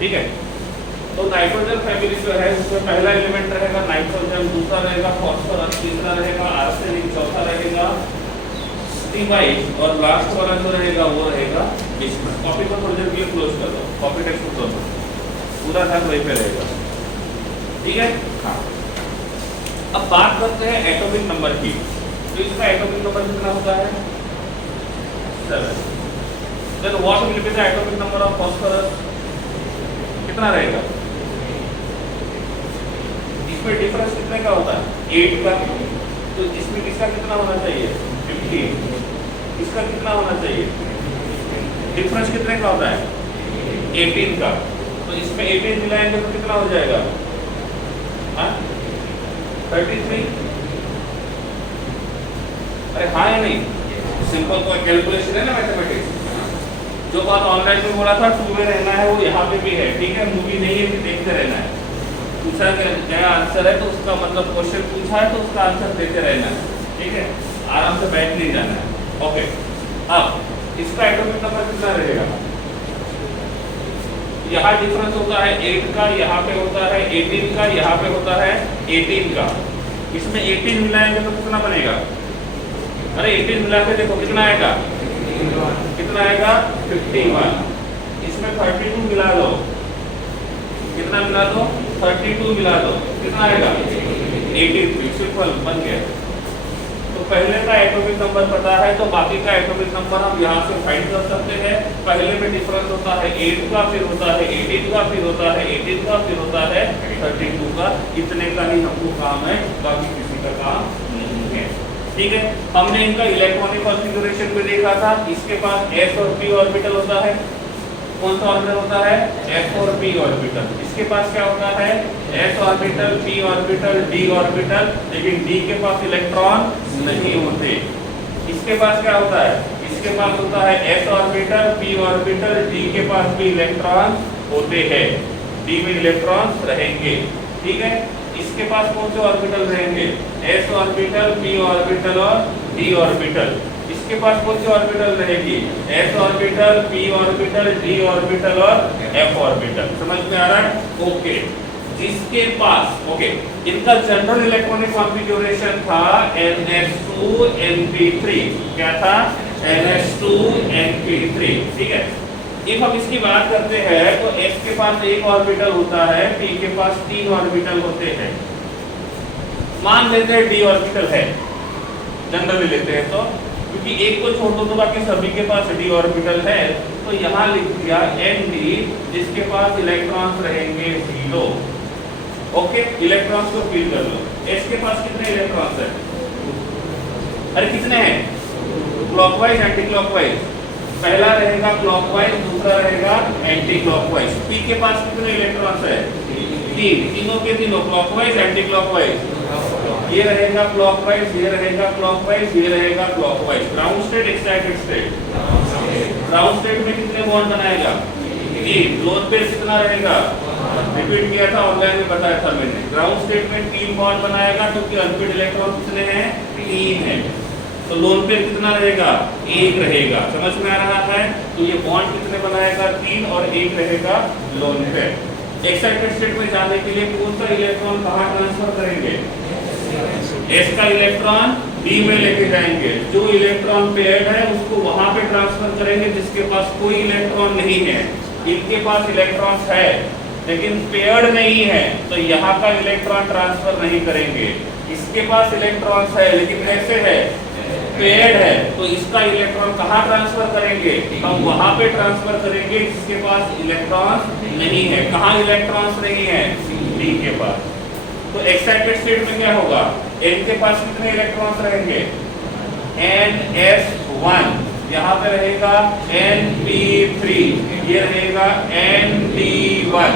ठीक है। तो नाइट्रोजन फैमिली जो है उसमें पहला एलिमेंट रहेगा नाइट्रोजन, दूसरा रहेगा फॉस्फोरस, तीसरा रहेगा आर्सेनिक, चौथा रहेगा स्टीमाइट और लास्ट वाला जो रहेगा वो रहेगा बिस्मथ। कॉपी को थोड़ी देर के लिए क्लोज कर दो, कॉपी टेक्स्ट को क्लोज कर दो, पूरा ध्यान वहीं पे रहेगा। ठीक है। हाँ, अब बात करते हैं एटॉमिक नंबर की। तो इसका एटॉमिक नंबर कितना होता है? 7। Then what will be the atomic number of phosphorus? कितना रहेगा? इसमें डिफरेंस कितने का होता है? 8 का। तो इसमें किसका कितना होना चाहिए? 15। इसका कितना होना चाहिए? डिफरेंस कितने का होता है? 18 का। तो इसमें 18 मिलाएंगे तो कितना हो जाएगा? हाँ, 33। अरे हाँ या नहीं? सिंपल कोई कैलकुलेशन है ना, मैथमेटिक्स। जो बात ऑनलाइन में बोला था 2 में रहना है वो यहाँ पे भी है। ठीक है, मूवी नहीं है कि देखते रहना है। पूछा गया आंसर है तो उसका मतलब क्वेश्चन पूछा है तो उसका आंसर देते रहना है। ठीक है, आराम से बैठ नहीं जाना है। ओके, अब इसका एटॉमिक नंबर कितना रहेगा? यहाँ डिफरेंस होता है 8 का, यहाँ पे होता है 18 का, यहाँ पे होता है 18 का। इसमें 18 मिलाएंगे तो कितना बनेगा? अरे 18 मिला के देखो कितना आएगा? कितना आएगा? 51। इसमें 32 मिला दो, कितना मिला दो? 32 मिला दो, कितना आएगा? 83। सिंपल, बन गया। तो पहले का एटॉमिक नंबर पता है तो बाकी का एटॉमिक नंबर हम यहाँ से फाइंड कर सकते हैं। पहले में डिफरेंस होता है 8 का, फिर होता है 18 का, फिर होता है 18 का, फिर होता है 32 का। इतने का ही हमको काम है, बाकी किसी का काम नहीं है। ठीक है, हमने इनका इलेक्ट्रॉनिक कॉन्फ़िगरेशन में देखा था। इसके पास s और p ऑर्बिटल होता है। कौन सा ऑर्बिटल होता है? s और p ऑर्बिटल। इसके पास क्या होता है? s orbital, p orbital, d orbital, लेकिन d के पास इलेक्ट्रॉन नहीं होते। इसके पास क्या होता है? इसके पास होता है s orbital, p orbital, d के पास भी इलेक्ट्रॉन होते हैं, d में इलेक्ट्रॉन रहेंगे। ठीक है, इसके पास कौन से ऑर्बिटल रहेंगे? s ऑर्बिटल, p ऑर्बिटल और d ऑर्बिटल। इसके पास कौन सी ऑर्बिटल रहेगी? s orbital, p orbital, d orbital और f ऑर्बिटल। समझ में आ रहा है? ओके, जिसके पास इनका जनरल इलेक्ट्रॉनिक कॉन्फ़िगरेशन था ns2 np3। क्या था? ns2 np3। ठीक है, if हम इसकी बात करते हैं तो s के पास एक ऑर्बिटल होता है, p के पास 3 ऑर्बिटल होते हैं। मान लेते हैं d ऑर्बिटल है, जनरली लेते हैं तो, क्योंकि एक को छोड़ दो तो बाकी सभी के पास d ऑर्बिटल है। तो यहाँ लिख दिया nd, जिसके पास इलेक्ट्रॉन्स रहेंगे 0। ओके, इलेक्ट्रॉन्स को फिल कर लो। s के पास कितने इलेक्ट्रॉन्स है? अरे कितने हैं? Clockwise, anti clockwise. पहला रहेगा क्लॉकवाइज, दूसरा रहेगा एंटी क्लॉकवाइज। p के पास कितने इलेक्ट्रॉन्स है? 3। तीनों के तीनों क्लॉकवाइज, एंटी क्लॉकवाइज। ये रहेगा क्लॉकवाइज, ये रहेगा क्लॉकवाइज, ये रहेगा clockwise. Ground state, excited state. Ground state में कितने बॉन्ड बनाएगा? 3। लोन पेयर कितना रहेगा? रिपीट किया था, ऑनलाइन में बताया था मैंने। ग्राउंड स्टेट में 3 बॉन्ड बनाएगा क्योंकि अनपेड इलेक्ट्रॉन कितने हैं? 3 है। तो लोन पेयर कितना रहेगा? 1 रहेगा। समझ में आ रहा है? तो ये बॉन्ड कितने बनाएगा? 3 और 1 रहेगा लोन पेयर। एक्साइटेड स्टेट में जाने के लिए कौन सा इलेक्ट्रॉन कहाँ ट्रांसफर करेंगे? s का इलेक्ट्रॉन d में लेके जाएंगे। जो इलेक्ट्रॉन पेयर्ड है उसको वहां पे ट्रांसफर करेंगे जिसके पास कोई इलेक्ट्रॉन नहीं है। इनके पास इलेक्ट्रॉन्स है लेकिन पेयर्ड नहीं है, तो यहाँ का इलेक्ट्रॉन ट्रांसफर नहीं करेंगे। इसके पास इलेक्ट्रॉन्स है लेकिन कैसे है? पेयर्ड है, तो इसका इलेक्ट्रॉन कहाँ ट्रांसफर करेंगे? हम वहां पे ट्रांसफर करेंगे जिसके पास इलेक्ट्रॉन्स नहीं है। कहाँ इलेक्ट्रॉन्स नहीं है? d के पास। तो एक्साइटेड स्टेट में क्या होगा? n के पास कितने इलेक्ट्रॉन्स रहेंगे? ns1, यहाँ पे रहेगा np3, ये रहेगा nd1।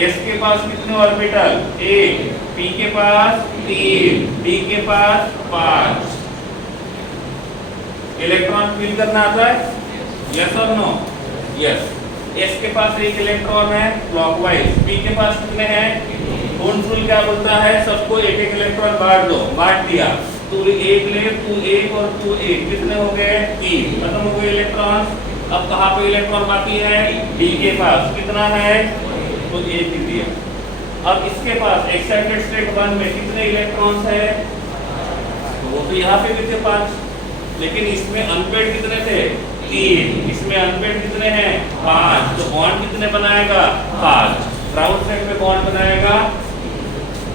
s के पास कितने ऑर्बिटल? 1। p के पास 3, d के पास 5। इलेक्ट्रॉन फिल करना आता है? यस और नो? यस। s के पास 1 इलेक्ट्रॉन है क्लॉकवाइज। p के पास कितने हैं? कौन रूल क्या बोलता है? सबको 1-1 इलेक्ट्रॉन बांट दो। बांट दिया, तू 1 ले, तू 1 और तू 1, कितने हो गए? 3। खत्म हो गए इलेक्ट्रॉन। अब कहाँ पे इलेक्ट्रॉन बाकी है? d के पास कितना है? तो एक ही दिया। अब इसके पास एक्साइटेड स्टेट 1 में कितने इलेक्ट्रॉन्स है, तो वो तो यहाँ पे भी थे 5, लेकिन इसमें अनपेड कितने थे 3, इसमें अनपेड कितने हैं 5, तो बॉन्ड कितने बनाएगा 5। ग्राउंड स्टेट में बॉन्ड बनाएगा,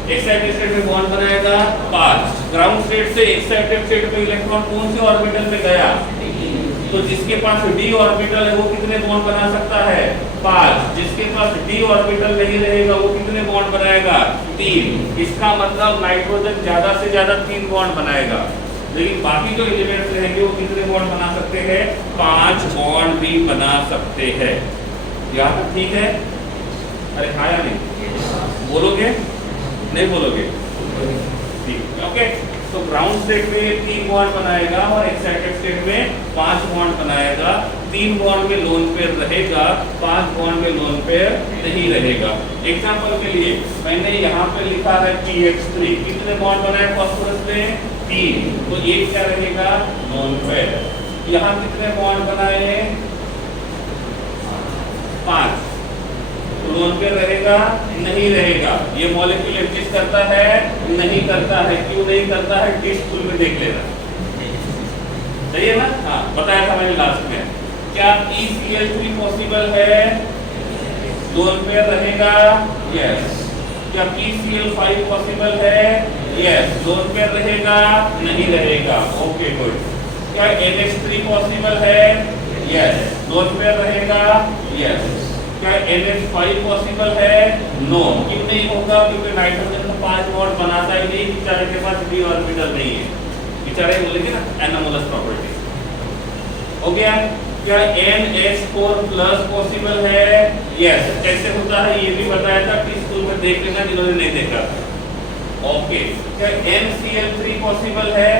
एक्साइटेड स्टेट में बॉन्ड बनाएगा 5। ग्राउंड स्टेट से एक्साइटेड स्टेट में इलेक्ट्रॉन कौन से ऑर्बिटल में गया, तो जिसके पास d ऑर्बिटल है वो कितने बॉन्ड बना सकता है 5, जिसके पास d ऑर्बिटल नहीं रहेगा वो कितने बॉन्ड बनाएगा 3। इसका मतलब नाइट्रोजन ज्यादा से ज्यादा 3 बॉन्ड बनाएगा, लेकिन बाकी जो एलिमेंट्स रहेंगे वो कितने बॉन्ड बना सकते हैं 5 बॉन्ड भी बना सकते हैं। यहाँ तक ठीक है? अरे हाँ या नहीं बोलोगे, नहीं बोलोगे? ठीक, ओके। तो ग्राउंड स्टेट में 3 बॉन्ड बनाएगा और एक्साइटेड स्टेट में 5 बॉन्ड बनाएगा। 3 बॉन्ड में लोन पेयर रहेगा, 5 बॉन्ड में लोन पेयर नहीं रहेगा। एग्जांपल के लिए मैंने यहाँ पे लिखा है pH3, कितने बॉन्ड बनाए फास्फोरस में 3, तो एक क्या रहेगा लोन पेयर। यहाँ कितने बॉन्ड बनाए हैं 5, लोन पेयर रहेगा नहीं रहेगा। ये मॉलिक्यूल एग्जिस्ट करता है नहीं करता है, क्यों नहीं करता है टेस्ट स्कूल में देख लेना, सही है ना? हाँ बताया था मैंने लास्ट में। क्या ECl3 पॉसिबल है, लोन पेयर रहेगा, यस। क्या PCl5 पॉसिबल है, यस, लोन पेयर रहेगा नहीं रहेगा, ओके गुड। क्या NH3 पॉसिबल है, यस, लोन पेयर रहेगा, यस। क्या NH5 पॉसिबल है, नो, क्यों नहीं होगा, क्योंकि नाइट्रोजन तो 5 बॉन्ड बनाता ही नहीं, बेचारे के पास d ऑर्बिटल नहीं है, बेचारे बोलेंगे ना एनोमलस प्रॉपर्टी, हो गया। क्या NH4+ पॉसिबल है, यस। कैसे होता है ये भी बताया था, कि स्कूल में देख लेना जिन्होंने नहीं देखा, ओके। क्या NCl3 पॉसिबल है,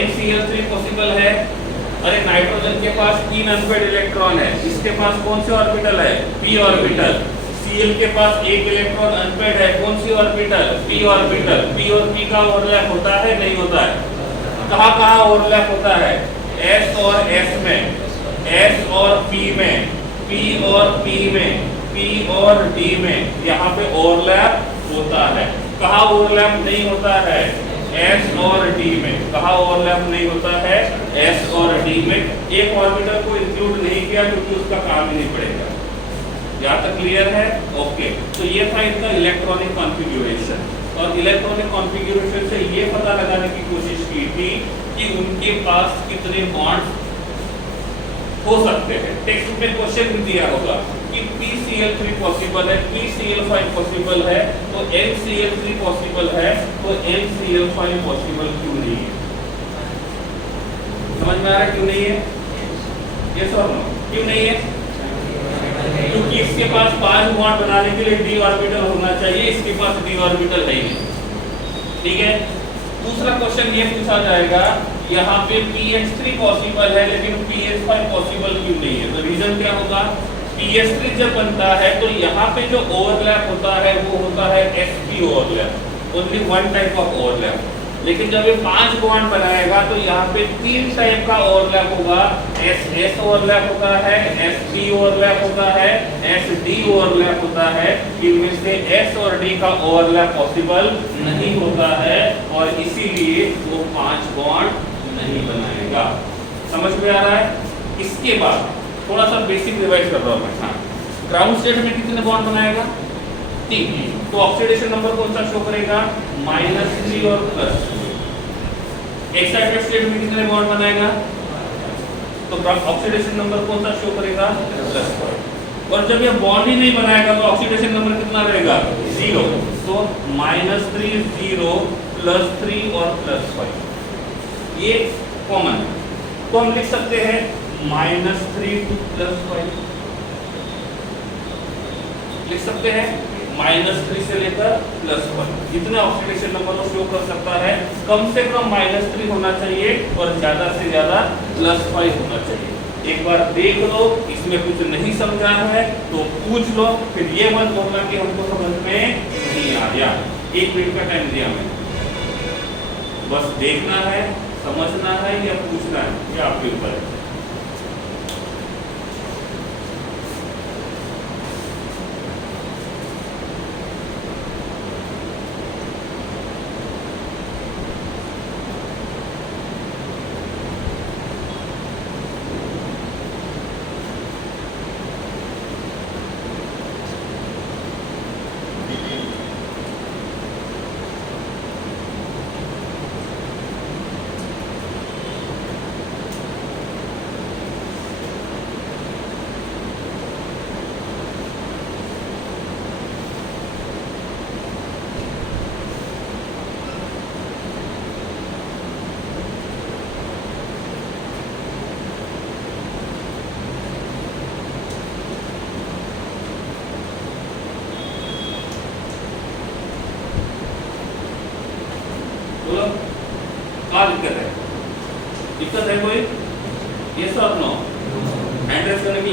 NCl3 पॉसिबल है। अरे नाइट्रोजन के पास 3 अनपेड इलेक्ट्रॉन है, इसके पास कौन सी ऑर्बिटल है p ऑर्बिटल। Cl के पास 1 इलेक्ट्रॉन अनपेड है, कौन सी ऑर्बिटल p ऑर्बिटल। p और p का ओवरलैप होता है नहीं होता है, कहाँ ओवरलैप होता है s और s में, s और p में, p और p में, p और d में, यहाँ पे ओवरलैप होता है। कहाँ ओवरलैप नहीं होता है S और D में, कहाँ ओवरलैप नहीं होता है S और D में। एक ऑर्बिटल को इंक्लूड नहीं किया क्योंकि उसका काम ही नहीं पड़ेगा। यहाँ तक क्लियर है, ओके। तो ये था इनका इलेक्ट्रॉनिक कॉन्फ़िगरेशन, और इलेक्ट्रॉनिक कॉन्फ़िगरेशन से ये पता लगाने की कोशिश की थी कि उनके पास कितने बॉन्ड हो सकते हैं। टेक्स्ट में क्वेश्चन भी दिया होगा कि PCl3 पॉसिबल है, PCl5 पॉसिबल है, तो NCl3 पॉसिबल है, तो NCl5 पॉसिबल क्यों नहीं है। समझ में आ रहा है क्यों नहीं है, ये सर क्यों नहीं है, क्योंकि इसके पास 5 बॉन्ड बनाने के लिए d ऑर्बिटल होना चाहिए, इसके पास d ऑर्बिटल है ही नहीं, ठीक है। दूसरा क्वेश्चन ये पूछा जाएगा, यहाँ पे pH3 पॉसिबल है लेकिन pH5 पॉसिबल क्यों नहीं है, तो रीजन क्या होगा। pH3 जब बनता है तो यहाँ पे जो ओवरलैप होता है वो होता है sp overlap, only one type of overlap. लेकिन जब ये 5 बॉन्ड बनाएगा तो यहाँ पे 3 टाइप का ओवरलैप होगा, SS ओवरलैप होता है, SP ओवरलैप होता है, SD ओवरलैप होता है। इनमें से S और D का ओवरलैप पॉसिबल नहीं होता है और इसीलिए वो 5 बॉन्ड नहीं बनाएगा। समझ में आ रहा है। इसके बाद थोड़ा सा बेसिक रिवाइज कर रहा हूँ मैं। हाँ, ग्राउंड स्टेट में कितने बॉन्ड बनाएगा 3, तो ऑक्सीडेशन नंबर कौन सा शो करेगा -3 और प्लस। एक्साइटेड स्टेट में कितने बॉन्ड बनाएगा, तो ऑक्सीडेशन नंबर कौन सा शो करेगा प्लस। और जब ये बॉन्ड ही नहीं बनाएगा तो ऑक्सीडेशन नंबर कितना रहेगा 0, तो -3 0 +3 और +5 ये कॉमन है, तो हम लिख सकते हैं -3 +5 लिख सकते हैं, -3 से लेकर +1 जितने ऑक्सीडेशन नंबर को शो कर सकता है, कम से कम -3 होना चाहिए और ज्यादा से ज्यादा +5 होना चाहिए। एक बार देख लो, इसमें कुछ नहीं समझा है तो पूछ लो, फिर ये मत बोलना कि हमको समझ में नहीं आया। 1 मिनट का टाइम दिया मैंने, बस देखना है, समझना है या पूछना है, ये आपके ऊपर है।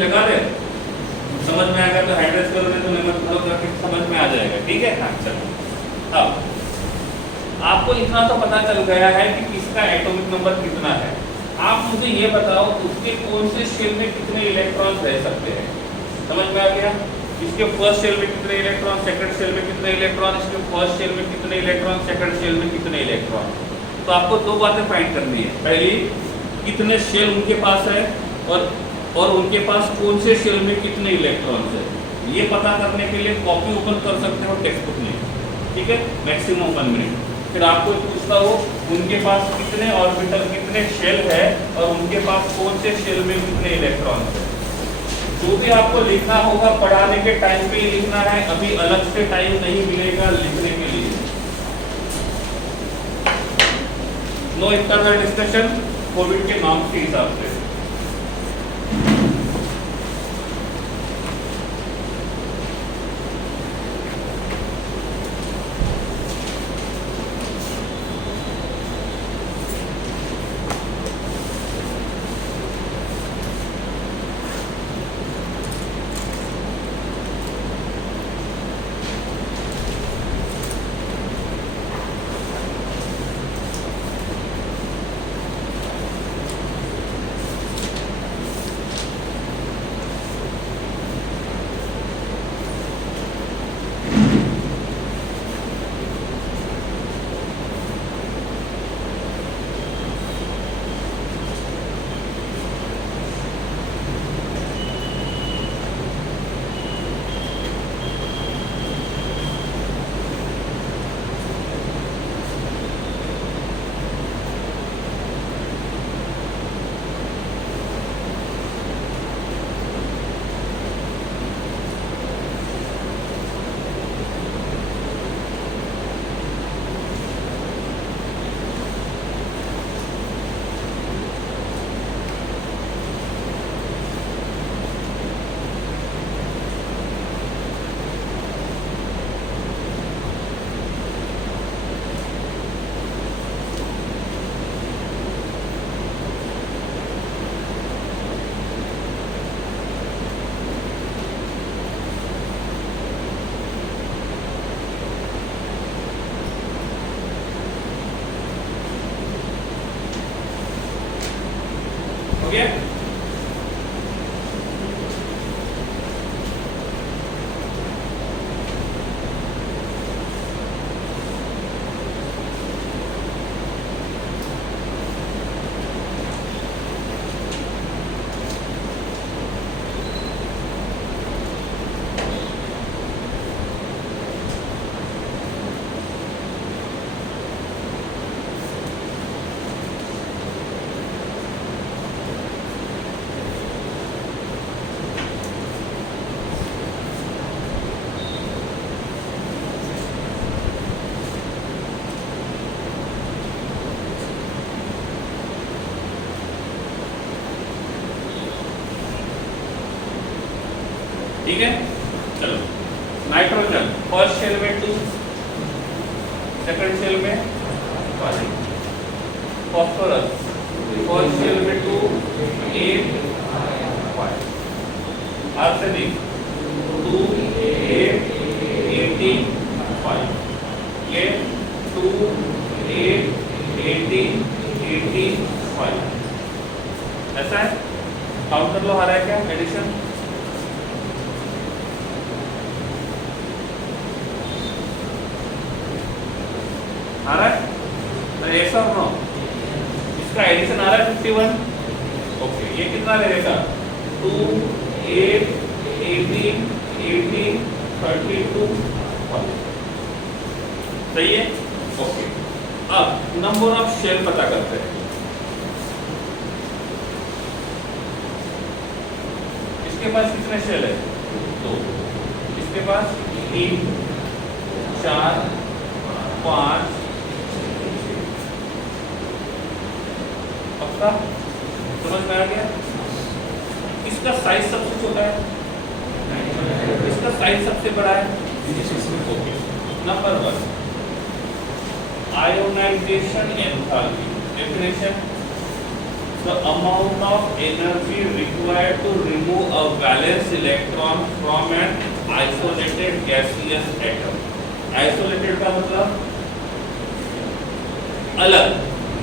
लगा दे, समझ में आएगा तो हाइड्रेस करोगे तो लिमिट करोगे समझ में आ जाएगा, ठीक है। हाँ चलो, अब आपको इतना तो पता चल गया है कि किसका एटॉमिक नंबर कितना है। आप मुझे ये बताओ उसके कौन से शेल में कितने इलेक्ट्रॉन रह सकते हैं, समझ में आ गया। इसके फर्स्ट शेल में कितने इलेक्ट्रॉन, सेकंड शेल में कितने इलेक्ट्रॉन, इसके फर्स्ट शेल में कितने इलेक्ट्रॉन, सेकंड शेल में कितने इलेक्ट्रॉन। तो आपको दो बातें फाइंड करनी है, पहली कितने शेल उनके पास है और उनके पास कौन से शेल में कितने इलेक्ट्रॉन है। ये पता करने के लिए कॉपी ओपन कर सकते हो टेक्स्ट बुक में, ठीक है, मैक्सिमम 1 मिनट। फिर आपको पूछता हो उनके पास कितने ऑर्बिटल, कितने शेल है और उनके पास कौन से शेल में कितने इलेक्ट्रॉन है। जो भी आपको लिखना होगा पढ़ाने के टाइम पे ही लिखना है, अभी अलग से टाइम नहीं मिलेगा लिखने के लिए। नो इंटरनल डिस्कशन कोविड के नॉर्म्स के हिसाब से। हो गया? ठीक है, चलो। नाइट्रोजन फर्स्ट शेल में 2, सेकंड शेल में 5। फॉस्फोरस फर्स्ट शेल में 2, 8, 5। आर्सेनिक 2, 8, 18, 5। ये 2, 8, 18, 18, 5। ऐसा है, काउंट कर लो, आ रहा है क्या एडिशन? आ रहा है? तो ऐसा हो, इसका एडिशन आ रहा है 51। ओके, ये कितना रहेगा? 2, 8, 18, 18, 32, 5। सही है? ओके, अब नंबर ऑफ शेल पता करते हैं। इसके पास कितने शेल है? 2। इसके पास 3, 4, 5। पक्का समझ में आ गया? इसका साइज सबसे छोटा है, इसका साइज सबसे बड़ा है। Number 1, ionisation enthalpy. Definition, the amount of energy required to remove a valence electron from an isolated gaseous atom. Isolated का मतलब अलग,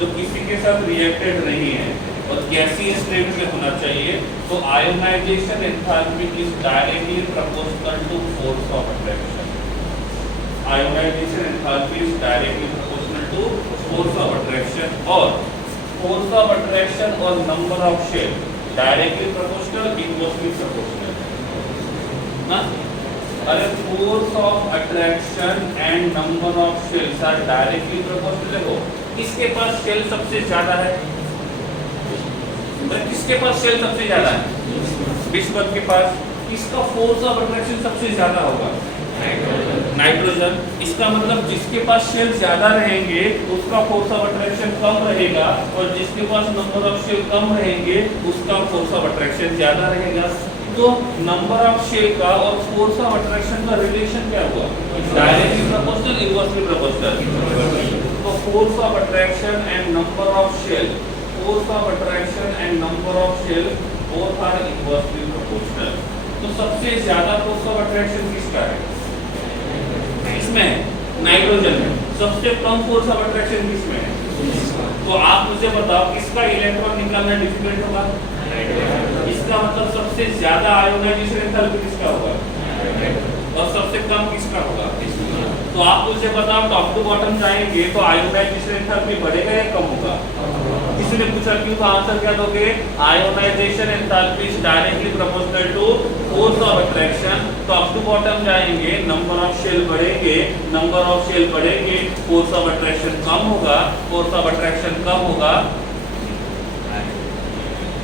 जो किसी के साथ रिएक्टेड नहीं है और गैसियस स्टेट में होना चाहिए, तो ionisation enthalpy is directly proportional to force of attraction. Ionisation enthalpy is directly proportional to force of attraction, और फोर्स ऑफ अट्रैक्शन और number of shell directly proportional, inversely proportional. ना अरे force of attraction and number of shells are directly proportional. देखो किसके पास shell सबसे ज्यादा है, किसके पास शेल सबसे ज्यादा है, विस्मत के पास. किसका फोर्स ऑफ अट्रैक्शन सबसे ज्यादा होगा, नाइट्रोजन. इसका मतलब जिसके पास शेल ज्यादा रहेंगे उसका फोर्स ऑफ अट्रैक्शन कम रहेगा, और जिसके पास नंबर ऑफ शेल कम रहेंगे उसका फोर्स ऑफ अट्रैक्शन ज्यादा रहेगा. तो नंबर ऑफ शेल का और फोर्स ऑफ अट्रैक्शन का रिलेशन क्या हुआ, डायरेक्टली प्रोपोर्शनल, इनवर्सली प्रोपोर्शनल. तो force of attraction and number of shell, force of attraction and number of shell both are inversely proportional. तो सबसे ज्यादा फोर्स ऑफ अट्रैक्शन किसका है, इसमें नाइट्रोजन में. सबसे कम फोर्स ऑफ अट्रैक्शन किसमें है. तो आप मुझे बताओ किसका इलेक्ट्रॉन निकालना डिफिकल्ट होगा, इसका मतलब सबसे ज्यादा आयोनाइजेशन एंथैल्पी किसका होगा, और सबसे कम किसका होगा. तो आप मुझे बताओ टॉप टू बॉटम जाएंगे तो आयोनाइजेशन एंथैल्पी बढ़ेगा या कम होगा. किसी ने पूछा क्यों, तो आंसर क्या दोगे, ionisation enthalpy is directly proportional to force of attraction. Top to bottom जाएंगे, नंबर ऑफ शेल बढ़ेंगे, नंबर ऑफ शेल बढ़ेंगे, फोर्स ऑफ अट्रैक्शन कम होगा, फोर्स ऑफ अट्रैक्शन कम होगा,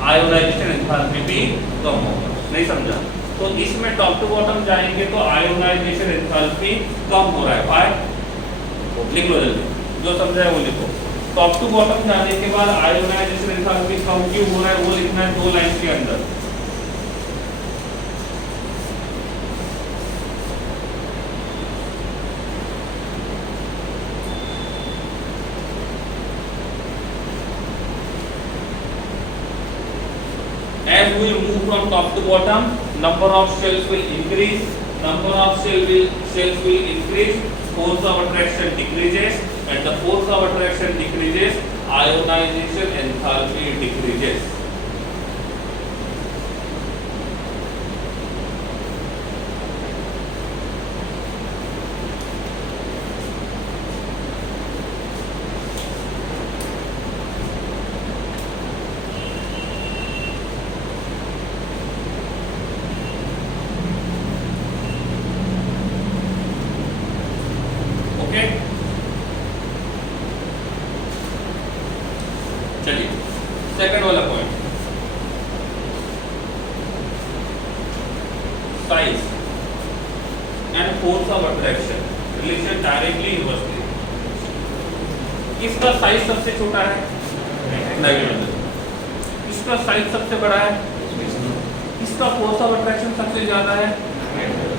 आयोनाइजेशन एंथैल्पी भी कम होगा. नहीं समझा. तो इसमें टॉप टू बॉटम जाएंगे तो आयोनाइजेशन एंथैल्पी कम हो रहा है. फाइव लिख लो जल्दी, जो समझा है वो लिखो. टॉप टू बॉटम जाने के बाद आयोनाइजेशन एंथैल्पी कम क्यों हो रहा है वो लिखना है 2 लाइन के अंदर. As we move from top to bottom, number of shells will increase, number of shells will increase, force of attraction decreases, and the force of attraction decreases, ionization enthalpy decreases. चलिए second वाला point, size and force of attraction relation directly inversely. किसका size सबसे छोटा है, nitrogen. किसका size सबसे बड़ा है, किसका फोर्स ऑफ अट्रैक्शन सबसे ज्यादा है.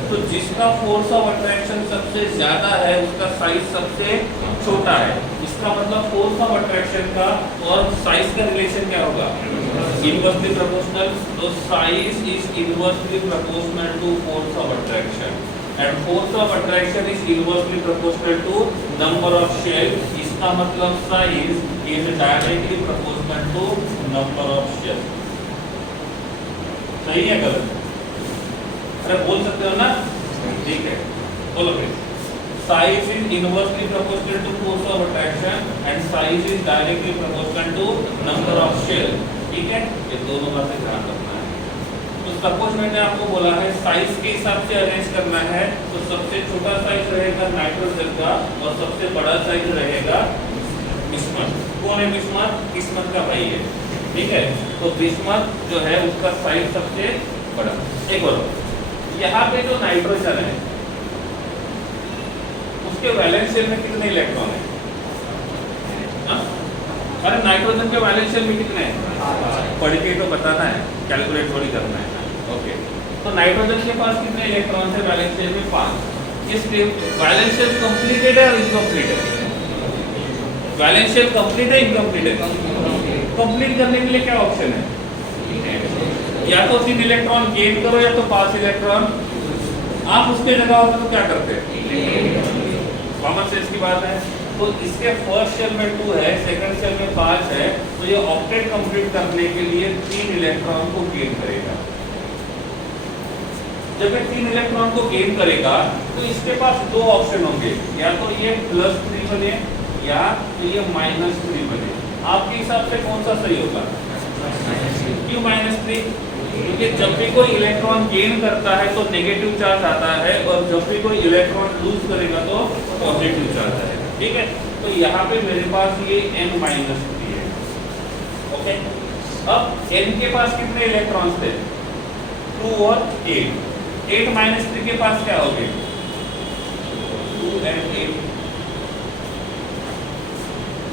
तो जिसका फोर्स ऑफ अट्रैक्शन सबसे ज्यादा है उसका साइज सबसे छोटा है. इसका मतलब फोर्स ऑफ अट्रैक्शन का और साइज का रिलेशन क्या होगा, इनवर्सली प्रोपोर्शनल. तो size is inversely proportional to force of attraction and force of attraction is inversely proportional to number of shell. इसका मतलब size is directly proportional to number of shell. सही है गलत, अरे बोल सकते हो ना, ठीक है बोलो फिर. Size is inversely proportional to force of attraction and size is directly proportional to number of shell. ठीक है, ये दोनों बातें ध्यान रखना है. तो सपोज मैंने आपको बोला है साइज के हिसाब से अरेंज करना है, तो सबसे छोटा साइज रहेगा नाइट्रोजन का और सबसे बड़ा साइज रहेगा बिस्मथ. कौन है बिस्मथ, किस्मत का भाई है. ठीक है, तो बिस्मथ जो है उसका साइज सबसे बड़ा. एक बोलो, यहाँ पे जो नाइट्रोजन है उसके वैलेंस शेल में कितने इलेक्ट्रॉन है, अरे नाइट्रोजन के वैलेंस शेल में कितने हैं, पढ़ के तो बताना है, कैलकुलेट थोड़ी करना है. ओके, तो नाइट्रोजन के पास कितने इलेक्ट्रॉन है वैलेंस शेल में, 5. इसके वैलेंस शेल कंप्लीटेड है और इनकम्प्लीट है. वैलेंस शेल कंप्लीट है इनकम्प्लीट है, कंप्लीट करने के लिए क्या ऑप्शन है? या तो 3 इलेक्ट्रॉन गेन करो या तो 5 इलेक्ट्रॉन। आप उसके जगह होते तो क्या करते? कॉमन सेंस की बात है। तो इसके फर्स्ट शेल में 2 है, सेकंड शेल में 5 है, तो ये ऑक्टेट कंप्लीट करने के लिए 3 इलेक्ट्रॉन को गेन करेगा। जब ये 3 इलेक्ट्रॉन को गेन करेगा तो इसके पास 2 ऑप्शन होंगे, या तो ये +3 बने या तो ये -3 बने। आपके हिसाब से कौन सा सही होगा? क्यों -3? क्योंकि जब भी कोई इलेक्ट्रॉन गेन करता है तो नेगेटिव चार्ज आता है, और जब भी कोई इलेक्ट्रॉन लूज करेगा तो पॉजिटिव चार्ज आएगा। ठीक है, तो यहाँ पे मेरे पास ये n-3 है। ओके, अब n के पास कितने इलेक्ट्रॉन्स थे? 2 और 8। 8 - 3 के पास क्या हो गए? 2 and 8।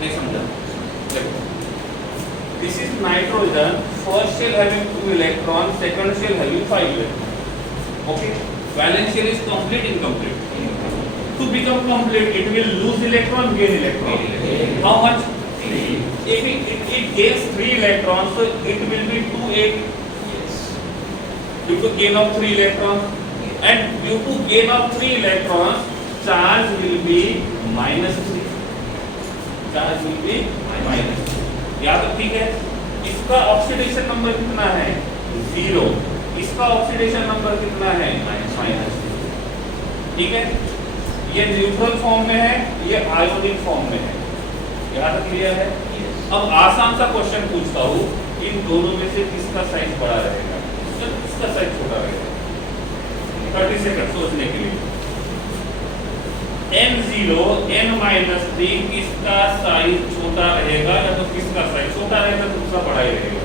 नहीं समझा? देखो, this is nitrogen, first shell having 2 electrons, second shell having 5 electrons. Okay, valence shell is complete, incomplete. To become complete, it will lose electron, gain electron. How much? 3. If it gains 3 electrons, so it will be 2, 8. Yes. Due to gain of 3 electrons, and due to gain of 3 electrons, charge will be -3. Charge will be -3. या तो ठीक है। इसका oxidation number कितना है? 0। इसका oxidation number कितना है? -3। ठीक है, ये न्यूट्रल फॉर्म में है, ये आयोनिक फॉर्म में है। यहाँ तक क्लियर है? अब आसान सा क्वेश्चन पूछता हूँ, इन दोनों में से किसका साइज बड़ा रहेगा, किसका साइज छोटा रहेगा? 30 सेकंड सोचने के लिए। n0 n-3 किसका साइज छोटा रहेगा, या तो किसका साइज छोटा रहेगा तो दूसरा बड़ा ही रहेगा?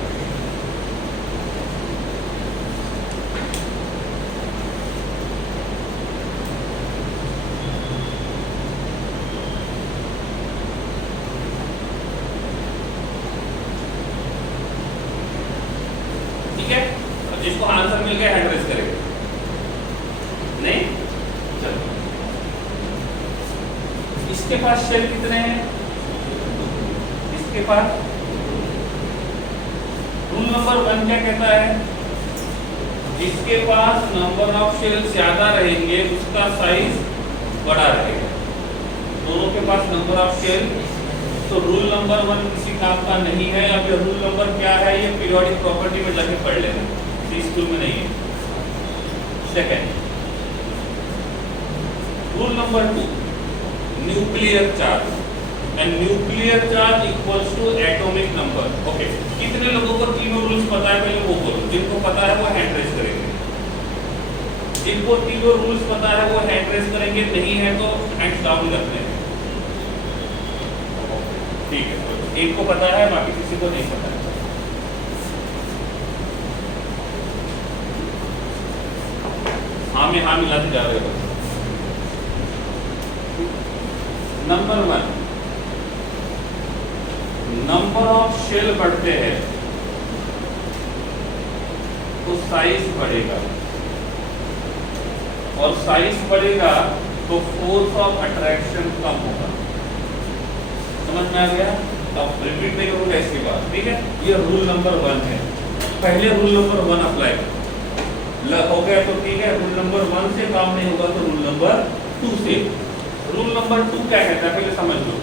ठीक है, अब जिसको आंसर मिल गया हैंड रेज करेगा। नहीं, चलो, इसके पास शेल कितने हैं? इसके पास रूल नंबर 1 क्या कहता है? जिसके पास नंबर ऑफ शेल ज्यादा रहेंगे उसका साइज बड़ा रहेगा। दोनों के पास नंबर ऑफ शेल, तो रूल नंबर 1 किसी काम का नहीं है। अब ये रूल नंबर क्या है, ये पीरियोडिक प्रॉपर्टी में जाके पढ़ लेना, इस स्कूल में नहीं है। Second, rule number 2, nuclear charge, and nuclear charge equals to atomic number. Okay, कितने लोगों को तीनों रूल्स पता है? पहले वो बोलो, जिनको पता है वो हैंड रेज करेंगे। जिनको तीनों रूल्स पता है वो हैंड रेज करेंगे, नहीं है तो हैंड्स डाउन करते हैं। ठीक है, एक को पता है, बाकी किसी को नहीं पता है। हाँ में हाँ मिलाते जा रहे हो। नंबर 1, नंबर ऑफ शेल बढ़ते हैं तो साइज बढ़ेगा, और साइज बढ़ेगा तो फोर्स ऑफ अट्रैक्शन कम होगा। समझ में आ गया? अब रिपीट नहीं करूंगा इसके बाद। ठीक है, ये रूल नंबर 1 है। पहले रूल नंबर 1 अप्लाई हो गया तो ठीक है, रूल नंबर 1 से काम नहीं होगा तो रूल नंबर 2 से। रूल नंबर 2 क्या कहता है पहले समझ लो।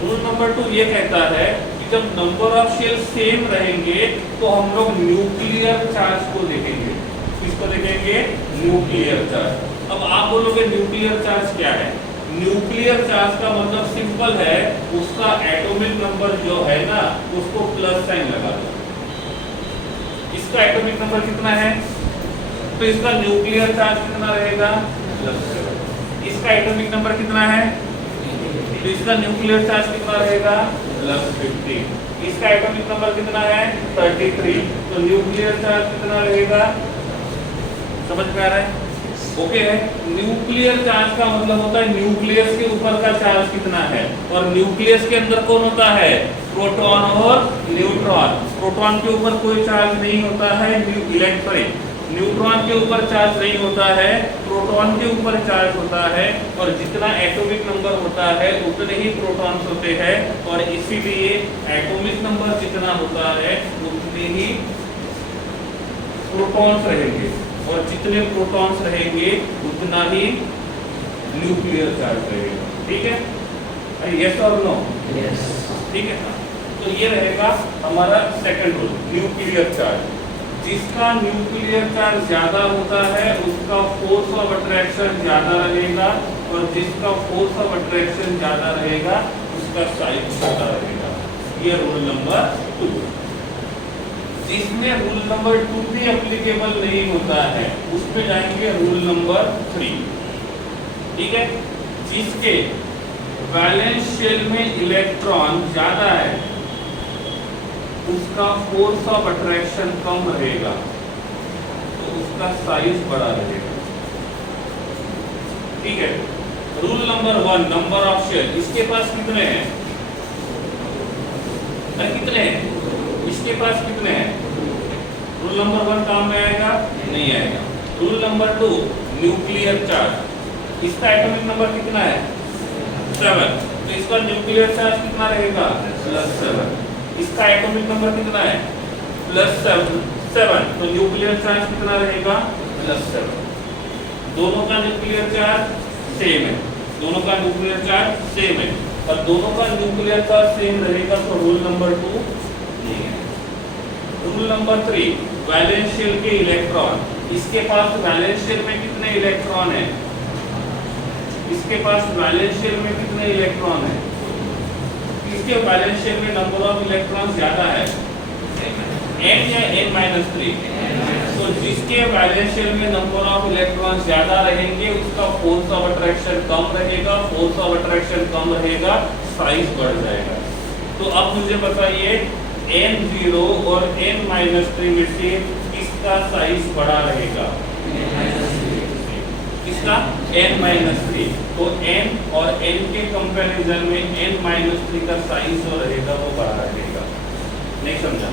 रूल नंबर 2 ये कहता है कि जब नंबर ऑफ शेल सेम रहेंगे तो हम लोग न्यूक्लियर चार्ज को देखेंगे। किसको देखेंगे? Nuclear charge. अब आप बोलोगे न्यूक्लियर चार्ज क्या है? न्यूक्लियर चार्ज का मतलब सिंपल है, उसका एटॉमिक नंबर जो है ना उसको प्लस साइन लगा दो। इसका एटॉमिक नंबर कितना है तो इसका न्यूक्लियर चार्ज कितना रहेगा? +7। इसका एटॉमिक नंबर कितना है तो इसका न्यूक्लियर चार्ज कितना रहेगा? +15। इसका एटॉमिक नंबर कितना है? 33। तो न्यूक्लियर चार्ज कितना रहेगा? समझ में आ रहा है? ओके है। न्यूक्लियर चार्ज का मतलब होता है न्यूक्लियस के ऊपर का चार्ज कितना है, और न्यूक्लियस के अंदर कौन होता है? प्रोटॉन और न्यूट्रॉन। प्रोटॉन के ऊपर कोई चार्ज नहीं होता है, इलेक्ट्रॉन न्यूट्रॉन के ऊपर चार्ज नहीं होता है, प्रोटॉन के ऊपर चार्ज होता है, और जितना एटॉमिक नंबर होता है उतने ही प्रोटॉन्स होते हैं, और इसीलिए एटॉमिक नंबर जितना होता है उतने ही प्रोटॉन्स रहेंगे, और जितने प्रोटॉन्स रहेंगे उतना ही न्यूक्लियर चार्ज रहेगा। ठीक है, यस और नो? यस। ठीक है ना? तो ये रहेगा हमारा सेकंड रूल, न्यूक्लियर चार्ज। जिसका न्यूक्लियर चार्ज ज्यादा होता है उसका फोर्स ऑफ अट्रैक्शन ज्यादा रहेगा, और जिसका फोर्स ऑफ अट्रैक्शन ज्यादा रहेगा उसका साइज छोटा रहेगा। ये रूल नंबर 2। जिसमें रूल नंबर 2 भी एप्लीकेबल नहीं होता है उस पे जाएंगे रूल नंबर 3। ठीक है, जिसके वैलेंस शेल में इलेक्ट्रॉन ज्यादा है उसका फोर्स ऑफ अट्रैक्शन कम रहेगा, तो उसका साइज बड़ा रहेगा। ठीक है, rule number 1, number of shell. इसके पास कितने हैं? कितने हैं? इसके पास कितने हैं? रूल नंबर 1 काम में आएगा? नहीं आएगा। Rule number 2, nuclear charge. इसका एटॉमिक नंबर कितना है? 7। तो इसका न्यूक्लियर चार्ज कितना रहेगा? +7। इसका एटॉमिक नंबर कितना है? +7। तो न्यूक्लियर चार्ज कितना रहेगा? +7। दोनों का न्यूक्लियर चार्ज सेम है, दोनों का न्यूक्लियर चार्ज सेम है, और दोनों का न्यूक्लियर चार्ज सेम रहेगा, तो रूल नंबर 2 नहीं है। रूल नंबर 3, वैलेंस शेल के इलेक्ट्रॉन। इसके पास वैलेंस शेल में कितने इलेक्ट्रॉन है? इसके पास वैलेंस शेल में कितने इलेक्ट्रॉन है? इसके वैलेंस शेल में नंबर ऑफ इलेक्ट्रॉन ज्यादा है, n या n-3। तो जिसके वैलेंस शेल में नंबर ऑफ इलेक्ट्रॉन ज्यादा रहेंगे उसका फोर्स ऑफ अट्रैक्शन कम रहेगा, फोर्स ऑफ अट्रैक्शन कम रहेगा, साइज बढ़ जाएगा। तो अब मुझे बताइए n0 और n-3 में से किसका साइज बड़ा रहेगा? किसका? n-3। तो n और n के कंपैरिजन में n-3 का साइज जो रहेगा वो बड़ा रहेगा। नहीं समझा?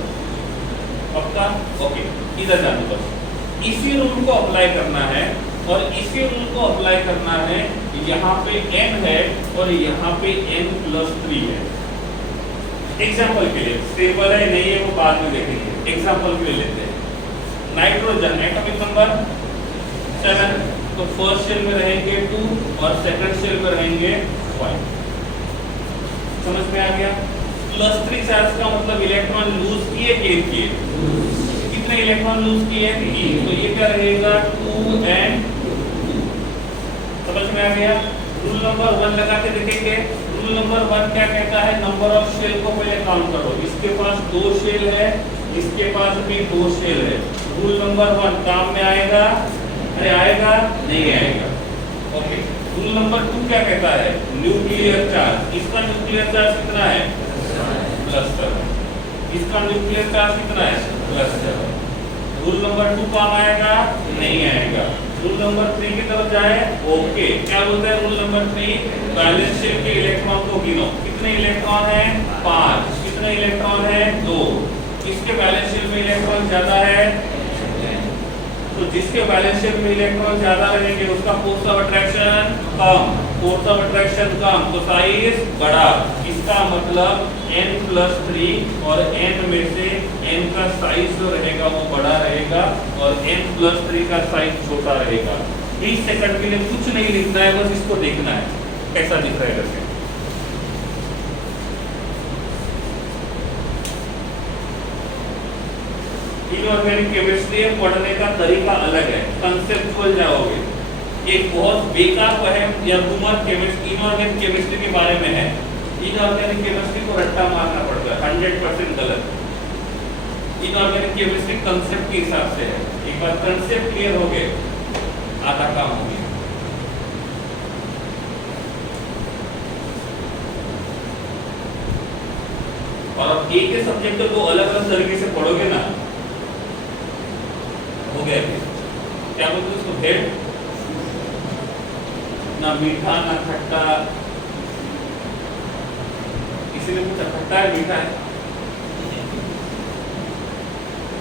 पक्का? ओके, इधर जाने बस। इसी रूल को अप्लाई करना है, और इसी रूल को अप्लाई करना है। यहाँ पे n है और यहाँ पे n+3 है। एग्जाम्पल के लिए, स्टेबल है नहीं है वो बाद में देखेंगे, एग्जाम्पल के लिए लेते हैं। नाइट्रोजन एटॉमिक नंबर 7, तो फर्स्ट शेल में रहेंगे 2 और सेकंड शेल में रहेंगे 5। समझ में आ गया? +3 चार्ज का मतलब इलेक्ट्रॉन लूज किए, गेन किए। कितने इलेक्ट्रॉन लूज किए? 3। तो ये क्या रहेगा? 2 and 2। समझ में आ गया? रूल नंबर 1 लगा के देखेंगे। रूल नंबर 1 क्या कहता है? नंबर ऑफ शेल को पहले काउंट करो। इसके पास 2 शेल है, इसके पास भी 2 शेल है। रूल नंबर 1 काम में आएगा? अरे आएगा? नहीं आएगा। ओके, रूल नंबर 2 क्या कहता है? Nuclear charge. इसका न्यूक्लियर चार्ज कितना है? +7। इसका न्यूक्लियर चार्ज कितना है? +7। रूल नंबर 2 काम आएगा? नहीं आएगा। रूल नंबर 3 की तरफ जाए। ओके, क्या बोलता है रूल नंबर 3? वैलेंस शेल के इलेक्ट्रॉन को गिनो। कितने इलेक्ट्रॉन है? 5। कितने इलेक्ट्रॉन है? 2। किसके वैलेंस शेल में इलेक्ट्रॉन ज्यादा है? तो जिसके वैलेंस शेल में इलेक्ट्रॉन ज्यादा रहेंगे उसका फोर्स ऑफ अट्रैक्शन कम, फोर्स ऑफ अट्रैक्शन कम, तो साइज बड़ा। इसका मतलब n+3 और n में से n का साइज जो रहेगा वो बड़ा रहेगा, और n+3 का साइज छोटा रहेगा। 20 सेकंड के लिए कुछ नहीं लिखना है, बस इसको देखना है कैसा दिख रहा है करके। इनऑर्गेनिक केमिस्ट्री पढ़ने का तरीका अलग है, कंसेप्चुअल जाओगे। एक बहुत बेकार वहम या रूमर केमिस्ट्री इनऑर्गेनिक केमिस्ट्री के बारे में है। इनऑर्गेनिक केमिस्ट्री को रट्टा मारना पड़ता है, 100% गलत। इनऑर्गेनिक केमिस्ट्री कंसेप्ट के हिसाब से है। एक बार कंसेप्ट क्लियर हो गए, आधा काम हो गया। और अब एक ही सब्जेक्ट को अलग अलग तरीके से पढ़ोगे ना, हो गया। क्या बोलते हैं उसको? हेड ना मीठा ना खट्टा। किसी ने पूछा खट्टा है मीठा है?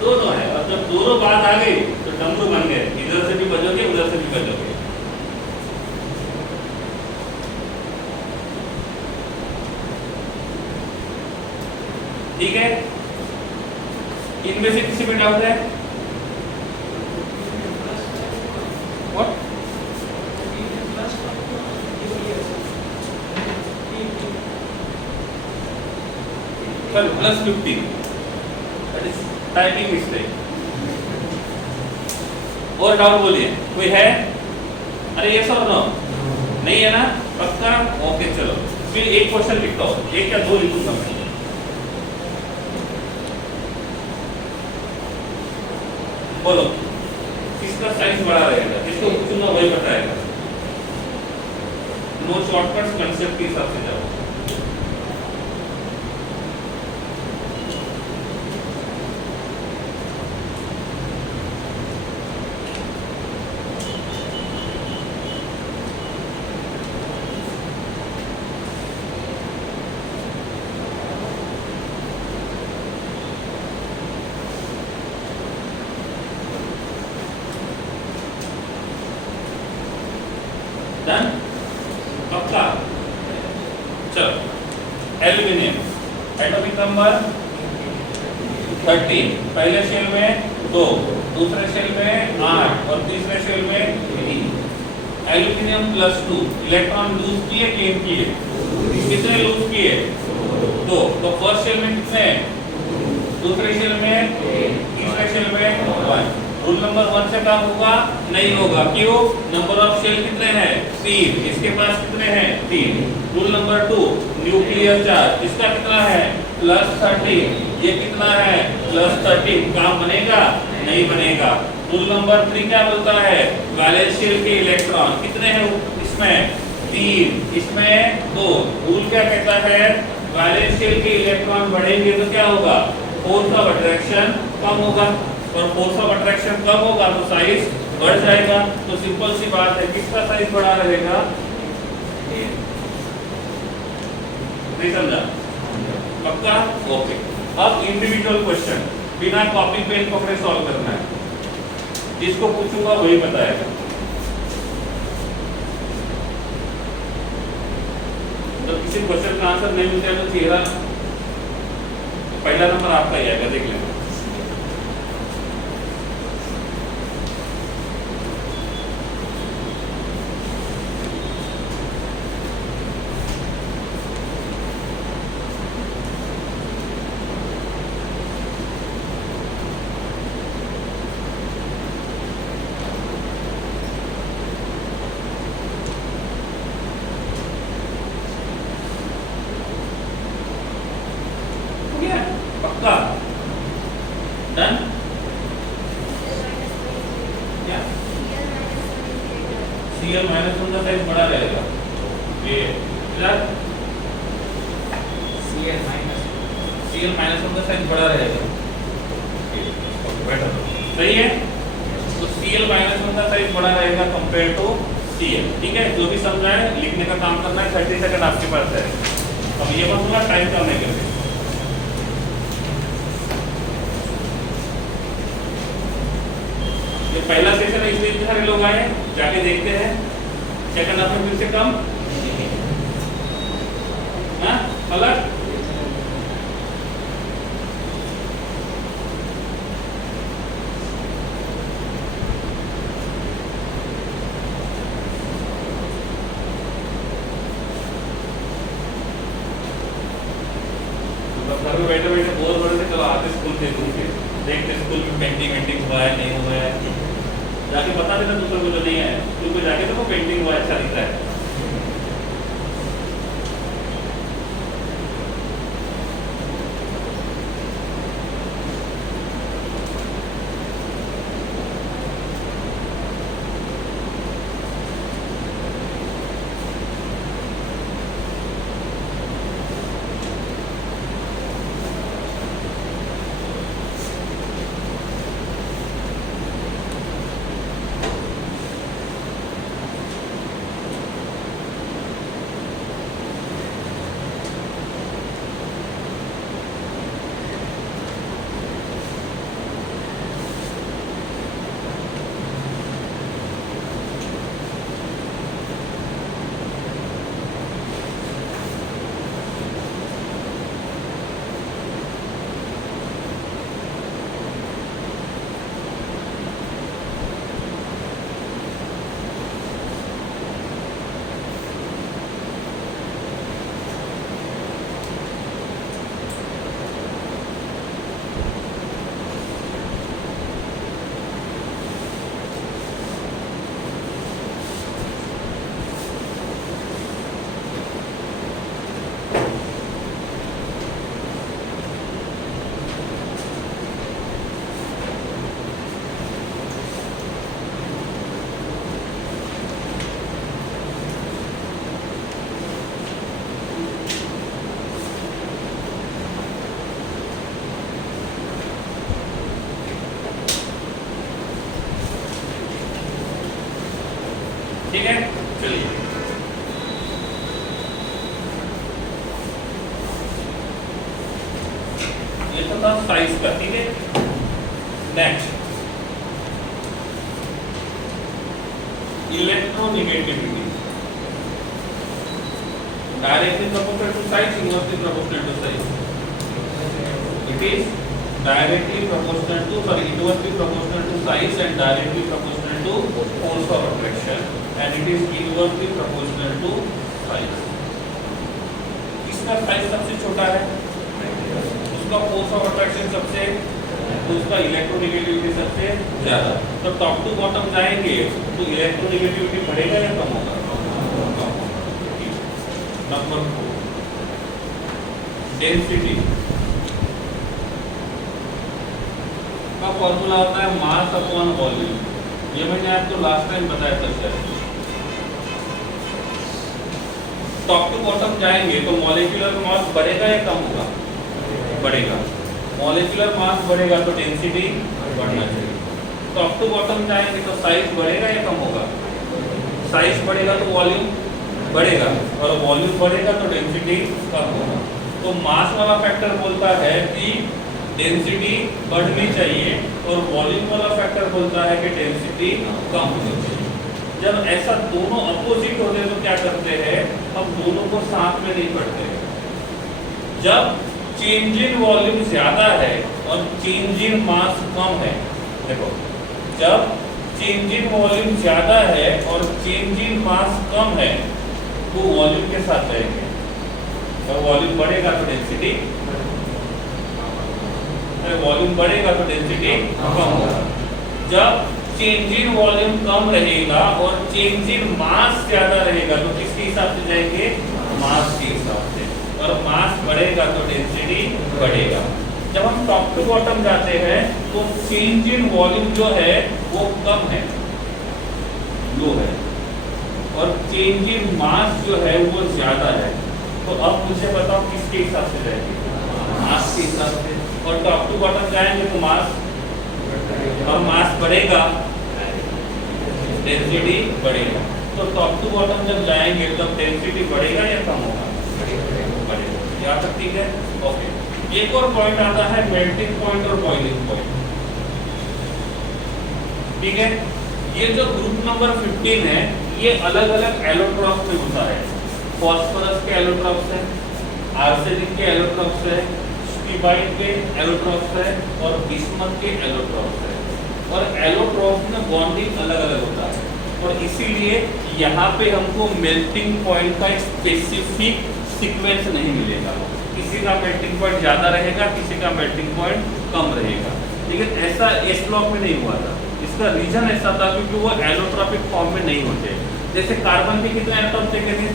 दोनों है, और जब दोनों बात आ गई तो डमरू बन गए, इधर से भी बजोगे उधर से भी बजोगे। ठीक है, इनमें से किसी में डाउट है? What? +50, that is typing mistake. और डाउट बोलिए, कोई है? अरे यस और नो? नहीं है ना? पक्का? ओके चलो, फिर एक क्वेश्चन लिखता हूँ, एक या दो लिखूंगा मैं। बोलो किसका साइज बड़ा रहेगा, किसको पूछूंगा वही बताएगा। नो शॉर्टकट्स, कंसेप्ट के हिसाब से जाओ। डन? पक्का? चलो, एल्यूमिनियम एटॉमिक नंबर 13, पहले शेल में 2, दूसरे शेल में 8 और तीसरे शेल में 3। एल्यूमिनियम +2, इलेक्ट्रॉन लूज किए गेन किए? कितने लूज किए? 2। तो फर्स्ट शेल में कितने हैं? दूसरे शेल में, तीसरे शेल में 1। रूल नंबर 1 से काम होगा? नहीं होगा। क्यों? नंबर ऑफ शेल कितने हैं? 3। इसके पास कितने हैं? 3। रूल नंबर 2, न्यूक्लियर चार्ज, इसका कितना है? +13। ये कितना है? +13। काम बनेगा? नहीं बनेगा। रूल नंबर 3 क्या बोलता है? वैलेंस शेल के इलेक्ट्रॉन कितने हैं इसमें? 3, इसमें 2। रूल क्या कहता है? वैलेंस शेल के इलेक्ट्रॉन बढ़ेंगे तो क्या होगा? फोर्स ऑफ अट्रैक्शन कम होगा, और फोर्स ऑफ अट्रैक्शन कम होगा तो साइज बढ़ जाएगा। तो सिंपल सी बात है, किसका साइज बड़ा रहेगा? नहीं समझा? पक्का? ओके। अब इंडिविजुअल क्वेश्चन बिना कॉपी पेन पकड़े सॉल्व करना है, जिसको पूछूंगा वही बताएगा। तो किसी क्वेश्चन का आंसर नहीं मिलता तो चेहरा पहला नंबर आपका ही आएगा, देख लेना। पक्का? डन? क्या? Cl-1 का साइज बड़ा रहेगा। ये Cl-1 का साइज बड़ा रहेगा। सही है? तो Cl-1 का साइज बड़ा रहेगा कंपेयर टू Cl। ठीक है, जो भी समझा है लिखने का काम करना है। 30 सेकंड आपके पास है। अब ये बात पूरा टाइम करने के लिए पहला सेशन है, इसलिए सारे लोग आए, जाके देखते हैं सेकंड हाफ में फिर से कम। हाँ अलग घर में बैठे बैठे बोर हो रहे थे, चलो आते स्कूल से दूर के देखते स्कूल में पेंटिंग वेंटिंग हुआ है नहीं हुआ है, जाके बता देना दूसरों को जो नहीं है स्कूल को जाके देखो पेंटिंग हुआ अच्छा दिखता है। ठीक है, चलिए ये तो था साइज का। ठीक है, next electronegativity, directly proportional to size, inversely proportional to size. It is directly proportional to, inversely proportional to size and directly proportional to force of attraction, and it is inversely proportional to size. इसका size सबसे छोटा है, उसका force of attraction सबसे, उसका electronegativity सबसे ज्यादा। तो टॉप टू बॉटम जाएंगे तो इलेक्ट्रोनेगेटिविटी बढ़ेगा या कम होगा? नंबर 4 डेंसिटी का फॉर्मूला होता है मास अपॉन वॉल्यूम। ये मैंने आपको लास्ट टाइम बताया था सर। टॉप टू बॉटम जाएंगे तो मॉलिक्यूलर मास बढ़ेगा या कम होगा? बढ़ेगा। मॉलिक्यूलर मास बढ़ेगा तो डेंसिटी बढ़ना चाहिए। टॉप टू बॉटम जाएंगे तो साइज बढ़ेगा या कम होगा? साइज बढ़ेगा तो वॉल्यूम बढ़ेगा, और वॉल्यूम बढ़ेगा तो डेंसिटी कम होगा। तो मास वाला फैक्टर बोलता है कि डेंसिटी बढ़नी चाहिए, और वॉल्यूम वाला फैक्टर बोलता है कि डेंसिटी कम होनी चाहिए। जब ऐसा दोनों अपोजिट होते हैं तो क्या करते हैं, हम दोनों को साथ में नहीं पढ़ते। जब चेंज इन वॉल्यूम ज्यादा है और चेंज इन मास कम है, देखो जब चेंज इन वॉल्यूम ज्यादा है और चेंज इन मास कम है तो वॉल्यूम के साथ रहेंगे, और वॉल्यूम बढ़ेगा तो डेंसिटी, वॉल्यूम बढ़ेगा तो डेंसिटी कम होगा। जब चेंज इन वॉल्यूम कम रहेगा और चेंज इन मास ज्यादा रहेगा तो किसके हिसाब से जाएंगे? मास के हिसाब से, और मास बढ़ेगा तो डेंसिटी बढ़ेगा। जब हम टॉप टू बॉटम जाते हैं तो चेंज इन वॉल्यूम जो है वो कम है, लो है, और चेंज इन मास जो है वो ज्यादा है। तो अब मुझे बताओ किसके हिसाब से जाएंगे? मास के हिसाब से। और टॉप टू बॉटम जाएंगे तो मास, और मास बढ़ेगा डेंसिटी बढ़ेगा। तो टॉप टू बॉटम जब जाएंगे तब डेंसिटी बढ़ेगा या कम होगा? बढ़ेगा। यहाँ तक ठीक है? ओके। एक और पॉइंट आता है मेल्टिंग पॉइंट और बॉइलिंग पॉइंट। ठीक है, ये जो ग्रुप नंबर 15 है ये अलग अलग एलोट्रॉप्स में होता है। फॉस्फोरस के एलोट्रॉप्स है, आर्सेनिक के एलोट्रॉप्स है, स्टीबाइट के एलोट्रॉप्स है, और बिस्मथ के एलोट्रॉप्स है। और एलोट्रॉप्स में बॉन्डिंग अलग अलग होता है, और इसीलिए यहाँ पे हमको मेल्टिंग पॉइंट का एक स्पेसिफिक सीक्वेंस नहीं मिलेगा। किसी का मेल्टिंग पॉइंट ज्यादा रहेगा, किसी का मेल्टिंग पॉइंट कम रहेगा। लेकिन ऐसा एस ब्लॉक में नहीं हुआ था। इसका रीजन ऐसा था क्योंकि वो एलोट्रॉपिक फॉर्म में नहीं होते। जैसे कार्बन के कितने एटॉम्स देखे थे?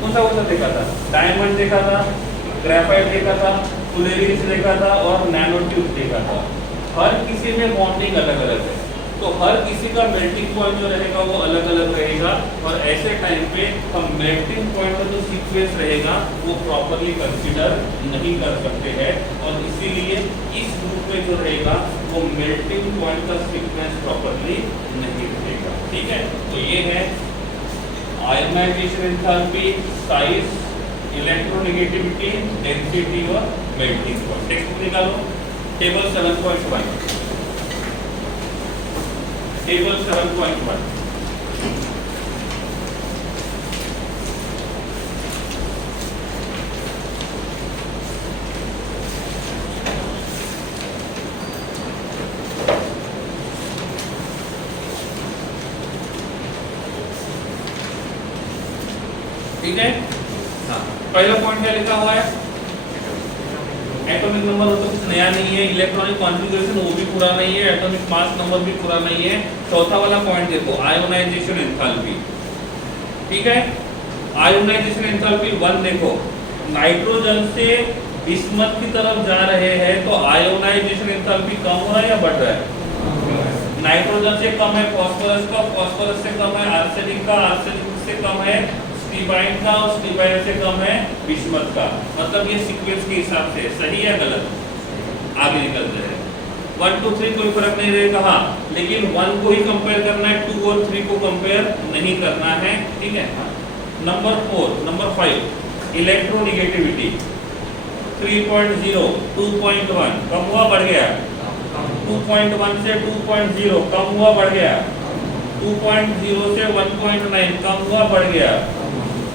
कौन सा देखा था? डायमंड देखा था, ग्रेफाइट देखा था, फुलेरीज देखा था, और नैनो ट्यूब देखा था। हर किसी में बॉन्डिंग अलग अलग है, तो हर किसी का मेल्टिंग पॉइंट जो रहेगा वो अलग अलग रहेगा। और ऐसे टाइम पे हम मेल्टिंग पॉइंट का जो सीक्वेंस रहेगा वो प्रॉपर्ली कंसीडर नहीं कर सकते हैं, और इसीलिए इस ग्रुप में जो रहेगा वो मेल्टिंग पॉइंट का सीक्वेंस प्रॉपर्ली नहीं रहेगा। ठीक है, तो ये है ionisation enthalpy, size, electronegativity, density और मेल्टिंग पॉइंट। टेक्स्ट निकालो, टेबल 7.1। टेबल 7.1। ठीक है, हाँ, पहला पॉइंट क्या लिखा हुआ है? एटॉमिक नंबर तो कुछ नया नहीं है, इलेक्ट्रॉनिक कॉन्फ़िगरेशन वो भी पूरा नहीं है, एटॉमिक मास नंबर भी पूरा नहीं है। चौथा वाला पॉइंट देखो, आयोनाइजेशन एंथैल्पी। ठीक है, आयोनाइजेशन एंथैल्पी 1 देखो, नाइट्रोजन से बिस्मथ की तरफ जा रहे हैं तो आयोनाइजेशन एंथैल्पी कम हो रहा है या बढ़ रहा है? नाइट्रोजन से कम है फॉस्फोरस का, फॉस्फोरस से कम है आर्सेनिक का, आर्सेनिक से कम है स्टीबाइट का, और स्टीबाइट से कम है बिस्मथ का। मतलब ये सीक्वेंस के हिसाब से सही है गलत? आगे निकलते हैं। 1 2 3 कोई फर्क नहीं रहेगा, हाँ, लेकिन 1 को ही कंपेयर करना है, 2 और 3 को कंपेयर नहीं करना है, ठीक है। नंबर 5 इलेक्ट्रोनेगेटिविटी 3.0 2.1 कम हुआ बढ़ गया, 2.1 से 2.0 कम हुआ बढ़ गया, 2.0 से 1.9 कम हुआ बढ़ गया,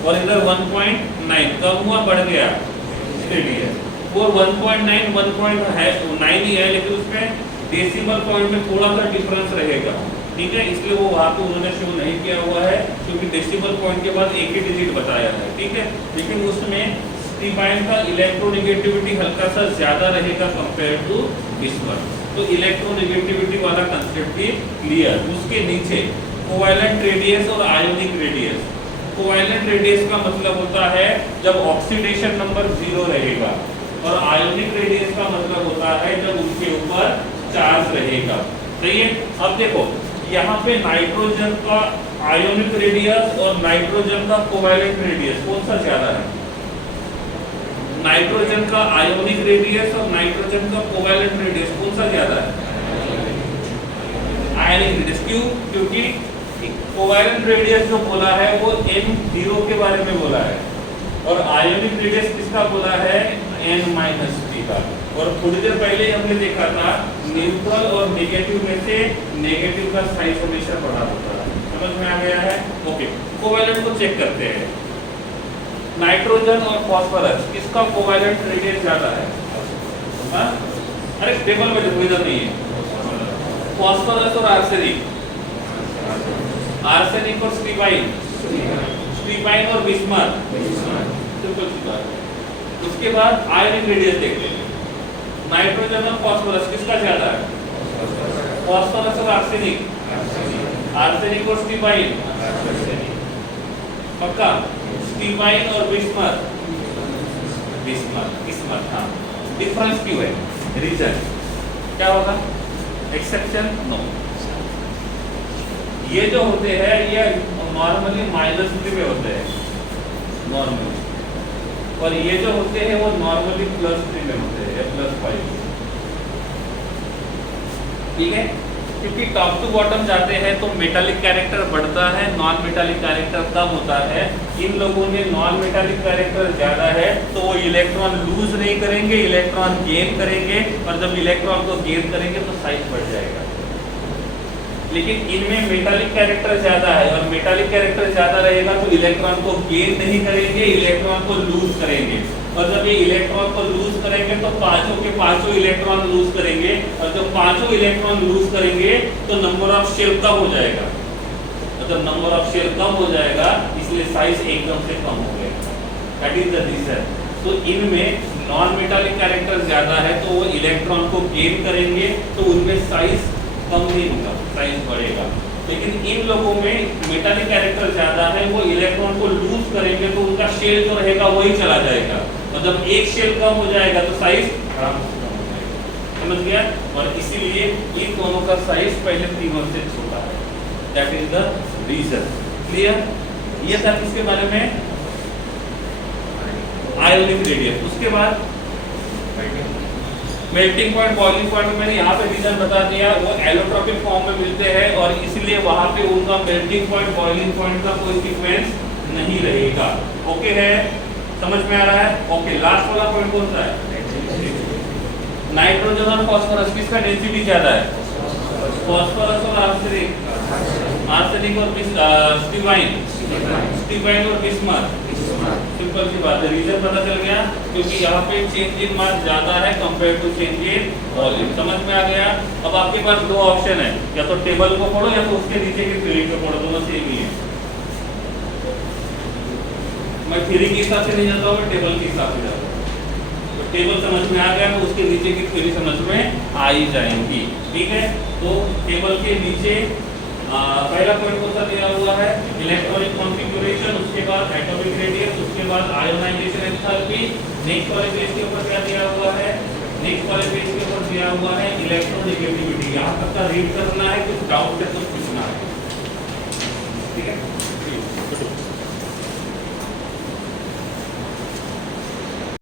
और इधर 1.9 कम हुआ बढ़ गया, स्टेडी है। वो 1.9 1.9 ही है, लेकिन उसमें डेसिमल पॉइंट में थोड़ा सा डिफरेंस रहेगा, ठीक है, इसलिए वो वहाँ पे उन्होंने शो नहीं किया हुआ है, क्योंकि डेसिमल पॉइंट के बाद एक ही डिजिट बताया है, ठीक है। लेकिन उसमें स्ट्रीमाइन का इलेक्ट्रोनेगेटिविटी हल्का सा ज्यादा रहेगा कंपेयर टू बिस्मथ, तो इलेक्ट्रोनेगेटिविटी वाला कंसेप्ट भी क्लियर। उसके नीचे कोवैलेंट रेडियस और आयोनिक रेडियस। कोवैलेंट रेडियस का मतलब होता है जब ऑक्सीडेशन नंबर 0 रहेगा, और आयोनिक रेडियस का मतलब होता है जब उनके ऊपर चार्ज रहेगा, सही है। अब देखो यहाँ पे नाइट्रोजन का आयोनिक रेडियस और नाइट्रोजन का कोवैलेंट रेडियस कौन सा ज्यादा है? नाइट्रोजन का आयोनिक रेडियस और नाइट्रोजन का कोवैलेंट रेडियस कौन सा ज्यादा है? Ionic radius. क्यों? क्योंकि कोवैलेंट रेडियस जो बोला है वो N0 के बारे में बोला है, और आयोनिक रेडियस किसका बोला है? N-3 का। और थोड़ी देर पहले हमने देखा था न्यूट्रल और नेगेटिव में से नेगेटिव का साइज हमेशा बड़ा होता है, समझ में आ गया है? ओके, कोवैलेंट को चेक करते हैं। नाइट्रोजन और फास्फोरस किसका कोवैलेंट रेडियस ज्यादा है? हाँ? अरे टेबल में देखो, इधर नहीं है। फास्फोरस और आर्सेनिक, आर्सेनिक और स्ट्रीपाइन, स्ट्रीपाइन और बिस्मथ, सिंपल सी बात है। उसके बाद आयोनिक रेडियस देखते हैं। नाइट्रोजन और फास्फोरस किसका ज्यादा है? फास्फोरस और आर्सेनिक, आर्सेनिक और स्ट्रीपाइन, पक्का? स्ट्रीपाइन और बिस्मथ, बिस्मथ, हाँ। डिफरेंस क्यों है? रीजन क्या होगा? Exception no. ये जो होते हैं ये नॉर्मली -3 में होते हैं नॉर्मली, और ये जो होते हैं वो नॉर्मली +3 में होते हैं या +5, ठीक है। क्योंकि टॉप टू बॉटम जाते हैं तो मेटालिक कैरेक्टर बढ़ता है, नॉन मेटालिक कैरेक्टर कम होता है। इन लोगों में नॉन मेटालिक कैरेक्टर ज्यादा है, तो वो इलेक्ट्रॉन लूज नहीं करेंगे, इलेक्ट्रॉन गेन करेंगे, और जब इलेक्ट्रॉन को गेन करेंगे तो साइज बढ़ जाएगा। लेकिन इनमें मेटालिक कैरेक्टर ज्यादा है, और मेटालिक कैरेक्टर ज्यादा रहेगा तो इलेक्ट्रॉन को गेन नहीं करेंगे, इलेक्ट्रॉन को लूज करेंगे, और जब ये इलेक्ट्रॉन को लूज करेंगे तो पांचों के पांचों इलेक्ट्रॉन लूज करेंगे, और जब पांचों इलेक्ट्रॉन लूज करेंगे तो नंबर ऑफ शेल कम हो जाएगा, और जब नंबर ऑफ शेल कम हो जाएगा इसलिए साइज एकदम से कम हो जाएगा, दैट इज द रीजन। तो इनमें नॉन मेटालिक कैरेक्टर ज्यादा है तो वो इलेक्ट्रॉन को गेन करेंगे, तो उनमें साइज कम नहीं होगा, साइज बढ़ेगा। लेकिन इन लोगों में मेटालिक कैरेक्टर ज्यादा है, वो इलेक्ट्रॉन को लूज करेंगे तो उनका शेल जो रहेगा वही चला जाएगा, और जब एक शेल कम हो जाएगा तो साइज कम हो जाएगा, समझ गया? और इसीलिए इन दोनों का साइज पहले तीनों से छोटा है, that is the reason. Clear? ये था किसके बारे में? Ionic radius. उसके बाद मेल्टिंग पॉइंट, बॉइलिंग पॉइंट, मैंने यहाँ पे रीजन बता दिया, वो एलोट्रोपिक फॉर्म में मिलते हैं, और इसलिए वहाँ पे उनका मेल्टिंग पॉइंट, बॉइलिंग पॉइंट का कोई सीक्वेंस नहीं रहेगा। ओके है? समझ में आ रहा है? ओके, लास्ट वाला पॉइंट कौन सा है? नाइट्रोजन और फास्फोरस किसका डेंसिटी ज्यादा है? फास्फोरस और आर्सेनिक, आर्सेनिक और स्ट्रीपाइन, स्ट्रीपाइन और बिस्मथ। सिंपल सी बात है, रीजन पता चल गया, क्योंकि यहाँ पे चेंज इन मास ज्यादा है compare to change in volume. समझ में आ गया? अब आपके पास दो ऑप्शन है, या तो टेबल को पढ़ो या तो उसके नीचे की थ्योरी को पढ़ो, दोनों सेम ही है। मैं थ्योरी के हिसाब से नहीं जाता हूँ, मैं टेबल के हिसाब से जाता हूँ। तो टेबल समझ में आ गया तो उसके नीचे की थ्योरी समझ में आ ही जाएंगी, ठीक है। तो टेबल के नीचे पहला पॉइंट कौन सा दिया हुआ है? इलेक्ट्रॉनिक कॉन्फ़िगरेशन, उसके बाद एटॉमिक रेडियस, उसके बाद आयोनाइजेशन एंथैल्पी। नेक्स्ट वाले पेज के ऊपर क्या दिया हुआ है? नेक्स्ट वाले पेज के ऊपर दिया हुआ है इलेक्ट्रोनेगेटिविटी। यहाँ तक का रीड करना है, कुछ डाउट है तो पूछना है, ठीक है।